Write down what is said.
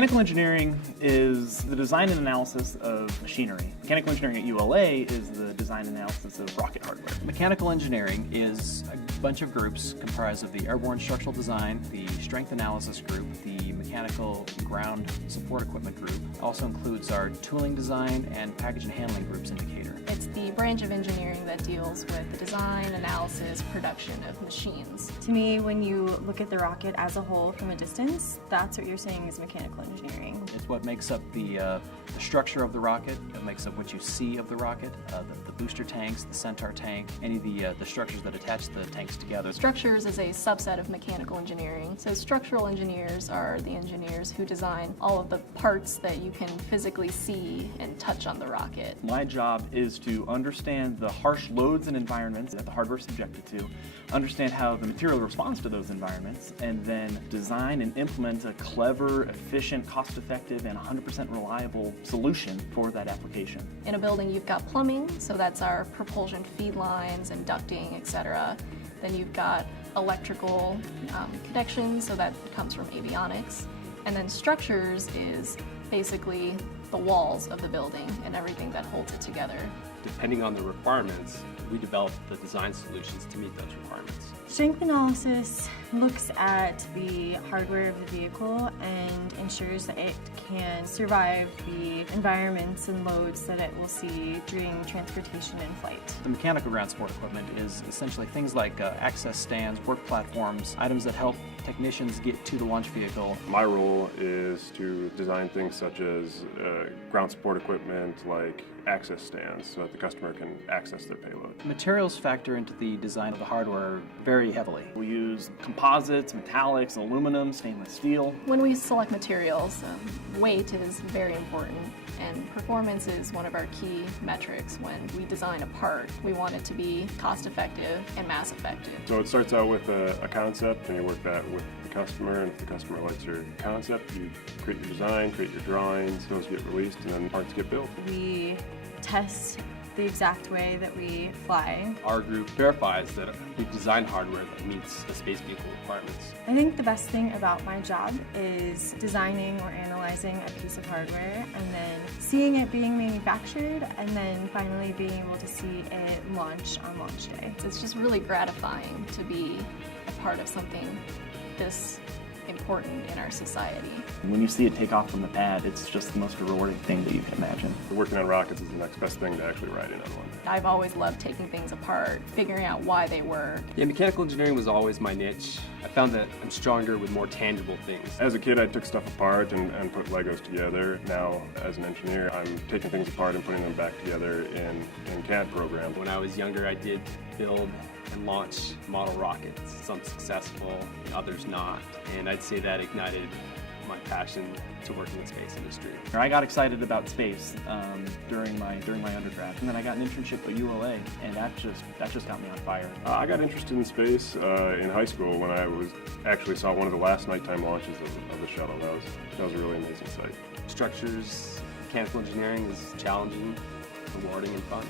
Mechanical engineering is the design and analysis of machinery. Mechanical engineering at ULA is the design and analysis of rocket hardware. Mechanical engineering is a bunch of groups comprised of the airborne structural design, the strength analysis group, the mechanical ground support equipment group. It also includes our tooling design and package and handling groups indicator. It's the branch of engineering that deals with the design, analysis, production of machines. To me, when you look at the rocket as a whole from a distance, that's what you're saying is mechanical engineering. It's what makes up the structure of the rocket. It makes up what you see of the rocket, the booster tanks, the Centaur tank, any of the structures that attach the tanks together. Structures is a subset of mechanical engineering. So structural engineers are the engineers who design all of the parts that you can physically see and touch on the rocket. My job is to understand the harsh loads and environments that the hardware is subjected to, understand how the material responds to those environments, and then design and implement a clever, efficient, cost-effective, and 100% reliable solution for that application. In a building, you've got plumbing, so that's our propulsion feed lines and ducting, etc. Then you've got electrical connections, so that comes from avionics. And then structures is basically the walls of the building and everything that holds it together. Depending on the requirements, we develop the design solutions to meet those requirements. Strength analysis looks at the hardware of the vehicle and ensures that it can survive the environments and loads that it will see during transportation and flight. The mechanical ground support equipment is essentially things like access stands, work platforms, items that help technicians get to the launch vehicle. My role is to design things such as ground support equipment like access stands so that the customer can access their payload. Materials factor into the design of the hardware very heavily. We use composites, metallics, aluminum, stainless steel. When we select materials, weight is very important, and performance is one of our key metrics. When we design a part, we want it to be cost-effective and mass-effective. So it starts out with a concept, and you work that with the customer, and if the customer likes your concept, you create your design, create your drawings, those get released, and then parts get built. We test the exact way that we fly. Our group verifies that we've designed hardware that meets the space vehicle requirements. I think the best thing about my job is designing or analyzing a piece of hardware and then seeing it being manufactured and then finally being able to see it launch on launch day. It's just really gratifying to be a part of something this important in our society. When you see it take off from the pad, it's just the most rewarding thing that you can imagine. Working on rockets is the next best thing to actually ride in on one. I've always loved taking things apart, figuring out why they work. Yeah, mechanical engineering was always my niche. I found that I'm stronger with more tangible things. As a kid, I took stuff apart and put Legos together. Now, as an engineer, I'm taking things apart and putting them back together in CAD programs. When I was younger, I did build and launch model rockets, some successful, others not. And I'd say that ignited my passion to work in the space industry. I got excited about space during my undergrad, and then I got an internship at ULA, and that just got me on fire. I got interested in space in high school when I actually saw one of the last nighttime launches of the shuttle. That was a really amazing sight. Structures, mechanical engineering is challenging, rewarding, and fun.